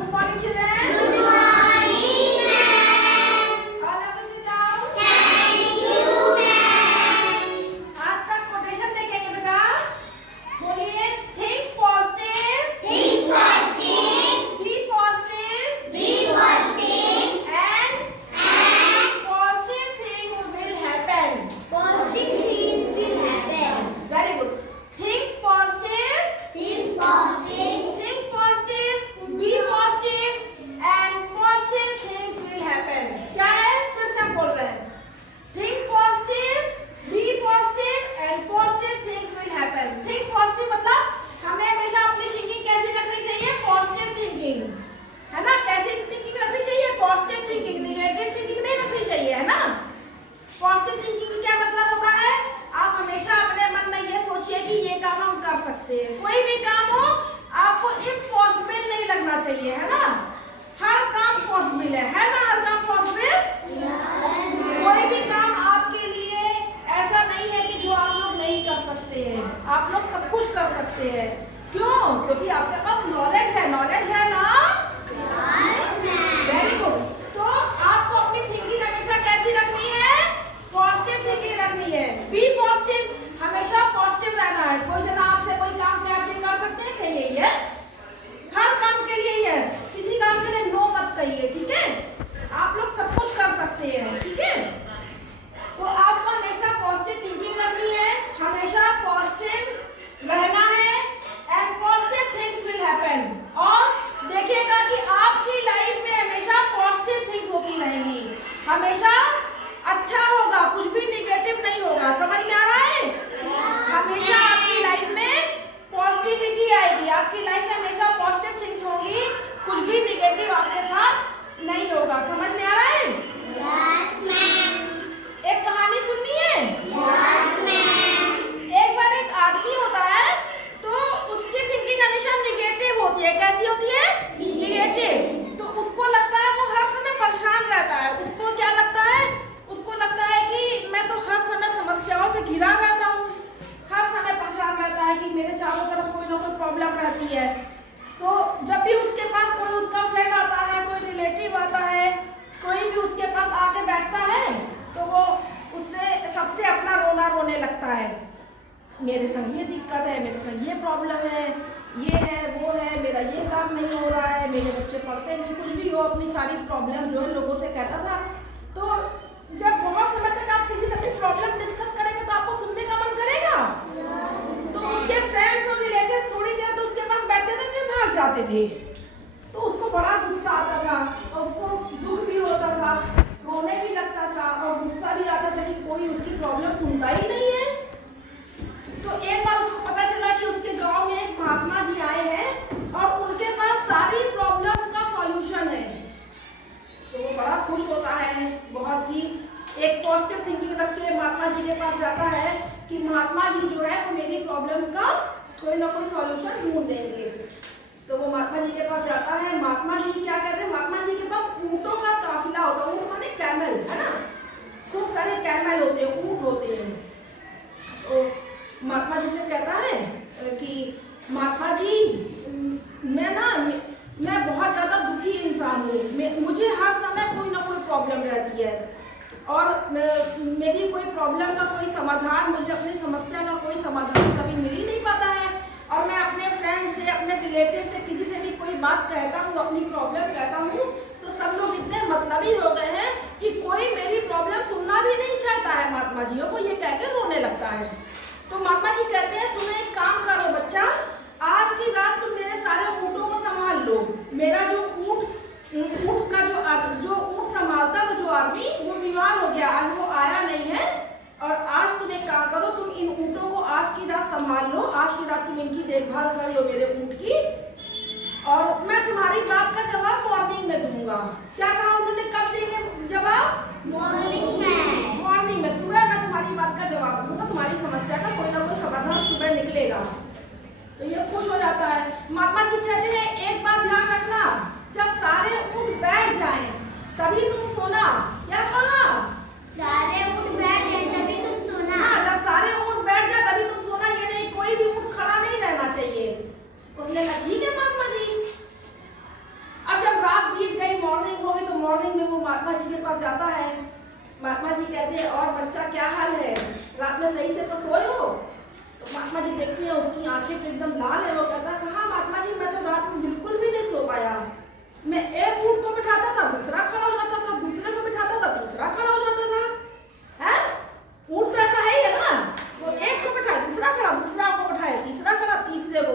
Good morning, children. Good morning, ma'am. All of us sit down. Thank you, ma'am. आज का quotation देखेंगे बेटा। बोलिए think positive. Think positive. Be positive. Be positive. And positive things will happen. Positive things will happen. Very good. Think positive. Think positive. Think positive. Be positive. And positive things will happen. क्या है? फिर से हम बोल रहे हैं। Think positive. Be positive. And positive things will happen. Think positive मतलब हमें हमेशा अपनी थिंकिंग कैसी रखनी चाहिए? पॉजिटिव थिंकिंग, है ना? कैसी थिंकिंग रखनी चाहिए? पॉजिटिव थिंकिंग, नेगेटिव थिंकिंग नहीं रखनी चाहिए, है ना? पॉजिटिव थिंकिंग का क्या मतलब होता है? आप हमेशा अपने मन में ये सोचिए कि ये काम हम कर सकते हैं। कोई भी काम हो आपको इम्पॉसिबल नहीं लगना चाहिए, है ना? हर काम पॉसिबल है ना? हर काम पॉसिबल। कोई भी काम आपके लिए ऐसा नहीं है कि जो आप लोग नहीं कर सकते हैं। आप लोग सब कुछ कर सकते हैं। क्यों? क्योंकि आपके पास नॉलेज है। नॉलेज है ना? Very good. तो आपको अपनी थिंकिंग हमेशा कैसी रखनी है? पॉजिटिव थिंकिंग रखनी है। बी पॉजिटिव, हमेशा पॉजिटिव रहना है। कोई जना आपसे कोई काम क्या आप कर सकते हैं? कहिए यस। हर काम के लिए यस, किसी काम के लिए नो मत कहिए, ठीक है? आप लोग सब कुछ कर सकते हैं, ठीक है? तो आपको हमेशा पॉजिटिव थिंकिंग रखनी है, हमेशा पॉजिटिव रहना है and positive things will happen. और देखिएगा कि आपकी लाइफ में हमेशा पॉजिटिव थिंग्स होती रहेंगी, हमेशा अच्छा होगा, कुछ भी नेगेटिव नहीं होगा। समझ में आ रहा है? हमेशा आपकी लाइफ में पॉजिटिविटी आएगी, आपकी लाइफ में हमेशा पॉजिटिव थिंग्स होंगी, कुछ भी नेगेटिव आपके साथ नहीं होगा। समझ में आ रहा है? Yes, ma'am. एक कहानी सुननी है? Yes, ma'am. एक बार एक आदमी होता है तो उसकी थिंकिंग हमेशा नेगेटिव होती है। कैसी होती है? नेगेटिव। तो उसको लगता है वो हर समय परेशान रहता है। उसको क्या लगता है? उसको लगता है कि मैं तो हर समय समस्याओं से घिरा रहता हूँ, हर समय परेशान रहता है कि मेरे चारों तरफ कोई ना कोई प्रॉब्लम रहती है। तो जब भी उसके पास कोई उसका फ्रेंड आता है, कोई रिलेटिव आता है, कोई भी उसके पास आके बैठता है तो वो उससे सबसे अपना रोना रोने लगता है। मेरे संग ये दिक्कत है, मेरे संग ये प्रॉब्लम है, ये है वो है, मेरा ये काम नहीं हो रहा है, मेरे बच्चे पढ़ते नहीं, कुछ भी हो, अपनी सारी प्रॉब्लम जो है लोगों से कहता था। तो जब बहुत समय तक आप किसी तरह की प्रॉब्लम डिस्कस करेंगे तो आपको सुनने का मन करेगा। तो उसके फ्रेंड्स और रिलेटिव्स थोड़ी देर तो उसके पास बैठते थे, फिर भाग जाते थे। तो उसको बड़ा गुस्सा आता था और उसको दुख भी होता था, रोने भी लगता था और गुस्सा भी आता था कि कोई उसकी प्रॉब्लम सुनता ही नहीं है। तो एक बार उसको पता चला कि उसके गांव में एक महात्मा जी आए हैं और उनके पास सारी प्रॉब्लम्स का सॉल्यूशन है। तो वो बड़ा खुश होता है, बहुत ही एक पॉजिटिव थिंकिंग रख के महात्मा जी के पास जाता है कि महात्मा जी जो है वो मेरी प्रॉब्लम्स का कोई ना कोई सॉल्यूशन ढूंढ देंगे। तो वो महात्मा जी के पास जाता है। महात्मा जी क्या कहते हैं? महात्मा जी के पास ऊंटों का काफिला होता है। ऊंट माने कैमल, है ना? खूब सारे कैमल होते हैं, ऊंट होते हैं। तो महात्मा जी से कहता है कि महात्मा जी मैं बहुत ज़्यादा दुखी इंसान हूँ, मुझे हर समय कोई ना कोई प्रॉब्लम रहती है और मेरी कोई प्रॉब्लम का कोई समाधान, मुझे अपनी समस्या का कोई समाधान कभी मिल ही नहीं पाता है। और मैं अपने फ्रेंड से, अपने रिलेटिव से, किसी से भी कोई बात कहता हूँ, अपनी प्रॉब्लम कहता हूँ तो सब लोग इतने मतलबी हो गए हैं कि कोई मेरी प्रॉब्लम सुनना भी नहीं चाहता है। महात्मा जी को ये कहकर रोने लगता है। तो महात्मा जी कहते हैं सुनो एक काम करो बच्चा, आज की रात तुम मेरे सारे ऊँटों को संभाल लो। मेरा जो ऊँट का जो ऊँट संभालता था, जो आदमी, वो बीमार हो गया, आज वो आया नहीं है। और आज तुम एक काम करो, तुम इन ऊँटों को आज की रात संभाल लो, आज की रात तुम इनकी देखभाल कर लो मेरे ऊँट की, और मैं तुम्हारी बात का जवाब मॉर्निंग में दूंगा। क्या कहा उन्होंने? कब देंगे जवाब? Morning, ma'am. मॉर्निंग में, सुबह मैं तुम्हारी बात का जवाब दूंगा, तुम्हारी समस्या का कोई ना कोई समाधान सुबह निकलेगा। तो ये खुश हो जाता है। महात्मा जी कहते हैं एक बात ध्यान रखना, जब सारे ऊँट बैठ जाएं तभी तुम सोना। क्या कहा? सारे ऊँट बैठ गए तभी तुम सोना। हाँ, जब सारे ऊँट बैठ जाए तभी तुम सोना, ये नहीं कोई भी ऊँट खड़ा नहीं रहना चाहिए। उसने कहा ठीक है महात्मा जी। अब बीत गई, मॉर्निंग हो गई, तो मॉर्निंग में वो महात्मा जी के पास जाता है। महात्मा जी कहते हैं और बच्चा क्या हाल है, रात में सही से तो सोए हो? तो महात्मा जी देखते हैं उसकी आंखें तो एकदम लाल है। वो कहता है कहाँ महात्मा जी, मैं तो रात में बिल्कुल भी नहीं सो पाया। मैं एक ऊँट को बिठाता था दूसरा खड़ा हो जाता था, दूसरे को बिठाता था दूसरा खड़ा हो जाता था। है ऊँट तो ऐसा है ही ना, वो एक को बिठाए दूसरा खड़ा, दूसरा को बिठाए तीसरा खड़ा, तीसरे को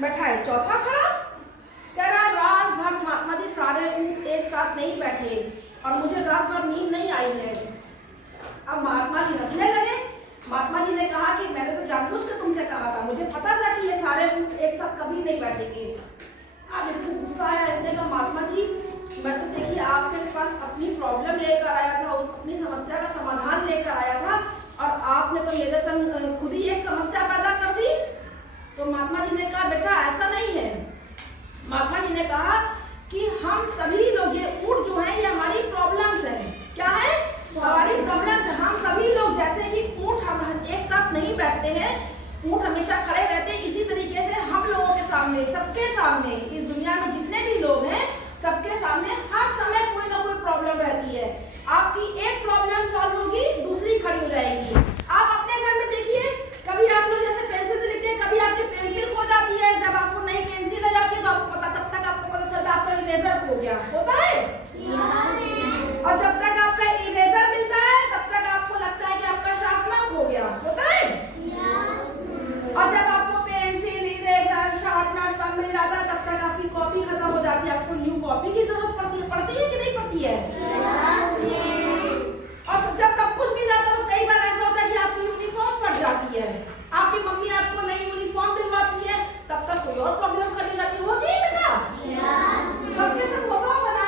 बैठाए चौथा खड़ा। कह रहा रात भर महात्मा जी सारे ऊँट एक साथ नहीं बैठे और मुझे रात भर नींद नहीं आई है। अब महात्मा जी हंसने लगे। महात्मा जी ने कहा कि मैंने तो जानबूझ कर तुमसे कहा था, मुझे पता था कि ये सारे ऊँट एक साथ कभी नहीं बैठेंगे। अब इसको गुस्सा आया। इसने कहा महात्मा जी मैं तो देखिए आपके पास अपनी प्रॉब्लम लेकर आया था, उस अपनी समस्या का समाधान लेकर आया था और आपने तो मेरे संग खुद ही एक समस्या पैदा कर दी। तो महात्मा जी ने कहा बेटा ऐसा नहीं है। महात्मा जी ने कहा कि हम सभी लोग, ये ऊँट जो है ये हमारी प्रॉब्लम्स है। क्या है? हमारी प्रॉब्लम्स। हम सभी लोग जैसे कि ऊँट हम एक साथ नहीं बैठते हैं, ऊँट हमेशा खड़े रहते हैं, इसी तरीके से हम लोगों के सामने, सबके सामने, इस दुनिया में जितने भी लोग हैं सबके सामने हर समय कोई ना कोई प्रॉब्लम रहती है। आपकी एक प्रॉब्लम सॉल्व होगी, दूसरी खड़ी हो जाएगी। आप अपने घर में देखिए, कभी आप लोग जैसे पेंसिल से लिखते हैं, कभी आपकी पेंसिल खो जाती है। जब आपको नई पेंसिल आ जाती है तो आपको पता, तब तक आपको पता चलता आपका इरेजर खो गया, होता है। और जब तक आपका इरेजर मिलता है तब तक आपको लगता है कि आपका शार्पनर खो गया, होता है। और जब आपको पेंसिल, इरेजर, शार्पनर सब मिल जाता है तब तक आपकी कॉपी खत्म हो जाती है, आपको न्यू कॉपी की जरूरत पड़ती है कि नहीं पड़ती है? और जब सब कुछ मिल जाता है तो कई बार ऐसा होता है कि आपकी यूनिफॉर्म फट जाती है, आपकी मम्मी आपको नई यूनिफॉर्म दिलवाती है, तब तक कोई और प्रॉब्लम खड़ी हो जाती है, होती है बेटा? सबके सब होता होगा ना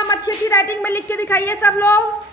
नाम अच्छी अच्छी राइटिंग में लिख के दिखाइए सब लोग।